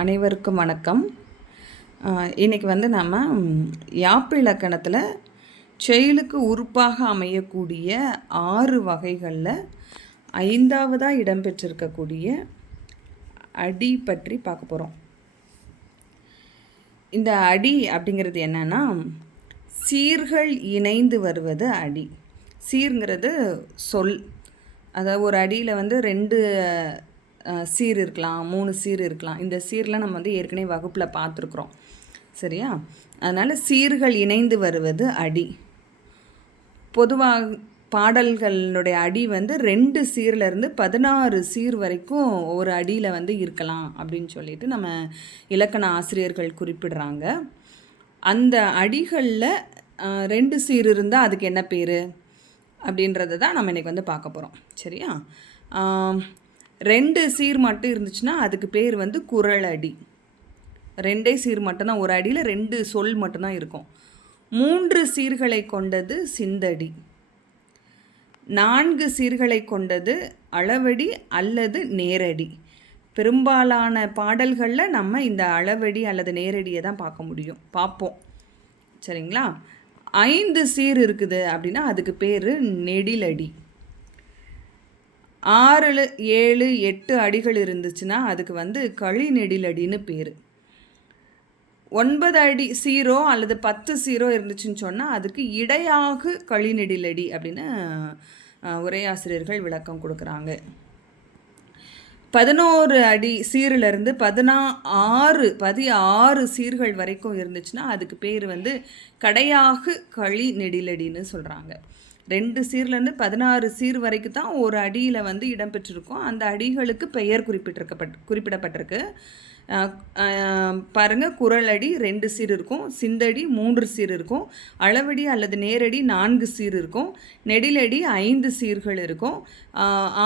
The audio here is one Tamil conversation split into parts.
அனைவருக்கும் வணக்கம். இன்றைக்கி நம்ம யாப்பு இலக்கணத்தில் செயலுக்கு உறுப்பாக அமையக்கூடிய 6 வகைகளில் 5வதாக இடம்பெற்றிருக்கக்கூடிய அடி பற்றி பார்க்க போகிறோம். இந்த அடி அப்படிங்கிறது என்னென்னா, சீர்கள் இணைந்து வருவது அடி. சீர்ங்கிறது சொல். அதாவது ஒரு அடியில் 2 சீர் இருக்கலாம், 3 சீர் இருக்கலாம். இந்த சீர்லாம் நம்ம ஏற்கனவே வகுப்பில் பார்த்துருக்குறோம், சரியா? அதனால் சீர்கள் இணைந்து வருவது அடி. பொதுவாக பாடல்களுடைய அடி 2 சீர்லேருந்து 16 சீர் வரைக்கும் ஒரு அடியில் இருக்கலாம் அப்படின்னு சொல்லிட்டு நம்ம இலக்கண ஆசிரியர்கள் குறிப்பிடுறாங்க. அந்த அடிகளில் 2 சீர் இருந்தால் அதுக்கு என்ன பேர் அப்படின்றத தான் நம்ம இன்றைக்கி பார்க்க போகிறோம், சரியா? 2 சீர் மட்டும் இருந்துச்சுன்னா அதுக்கு பேர் குறள் அடி. 2 சீர் மட்டும்தான், ஒரு அடியில் 2 சொல் மட்டும்தான் இருக்கும். 3 சீர்களை கொண்டது சிந்தடி. 4 சீர்களை கொண்டது அளவடி அல்லது நேரடி. பெரும்பாலான பாடல்களில் நம்ம இந்த அளவடி அல்லது நேரடியை தான் பார்ப்போம், சரிங்களா? 5 சீர் இருக்குது அப்படின்னா அதுக்கு பேர் நெடிலடி. 6, 7, 8 அடிகள் இருந்துச்சுன்னா அதுக்கு களி நெடிலடின்னு பேர். 9 அடி சீரோ அல்லது 10 சீரோ இருந்துச்சுன்னு சொன்னால் அதுக்கு இடையாக களி நெடிலடி அப்படின்னு உரையாசிரியர்கள் விளக்கம் கொடுக்குறாங்க. 11 அடி சீரிலிருந்து 16 சீர்கள் வரைக்கும் இருந்துச்சுன்னா அதுக்கு பேர் கடையாக களி நெடிலடின்னு சொல்கிறாங்க. 2 சீர்லேருந்து 16 சீர் வரைக்கும் தான் ஒரு அடியில் இடம்பெற்றிருக்கும். அந்த அடிகளுக்கு பெயர் குறிப்பிடப்பட்டிருக்கு. பாருங்கள், குறள் அடி 2 சீர் இருக்கும், சிந்தடி 3 சீர் இருக்கும், அளவடி அல்லது நேரடி 4 சீர் இருக்கும், நெடிலடி 5 சீர்கள் இருக்கும்.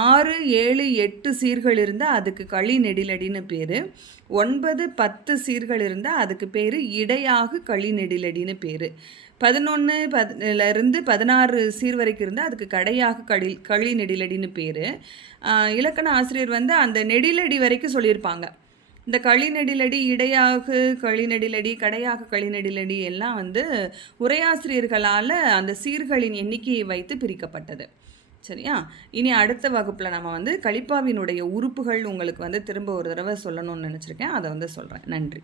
6, 7, 8 சீர்கள் இருந்தால் அதுக்கு களி நெடிலடின்னு பேர். 9, 10 சீர்கள் இருந்தால் அதுக்கு பேர் இடையாக களி நெடிலடின்னு பேர். 11 16 சீர் வரைக்கும் இருந்தால் அதுக்கு கடையாக களி நெடிலடின்னு பேர். இலக்கண ஆசிரியர் அந்த நெடிலடி வரைக்கும் சொல்லியிருப்பாங்க. இந்த களி நெடிலடி, இடையாக களி நெடிலடி, கடையாக களி நெடிலடி எல்லாம் உரையாசிரியர்களால் அந்த சீர்களின் எண்ணிக்கையை வைத்து பிரிக்கப்பட்டது, சரியா? இனி அடுத்த வகுப்பில் நம்ம கலிப்பாவினுடைய உறுப்புகள் உங்களுக்கு திரும்ப ஒரு தடவை சொல்லணும்னு நினச்சிருக்கேன். அதை சொல்கிறேன். நன்றி.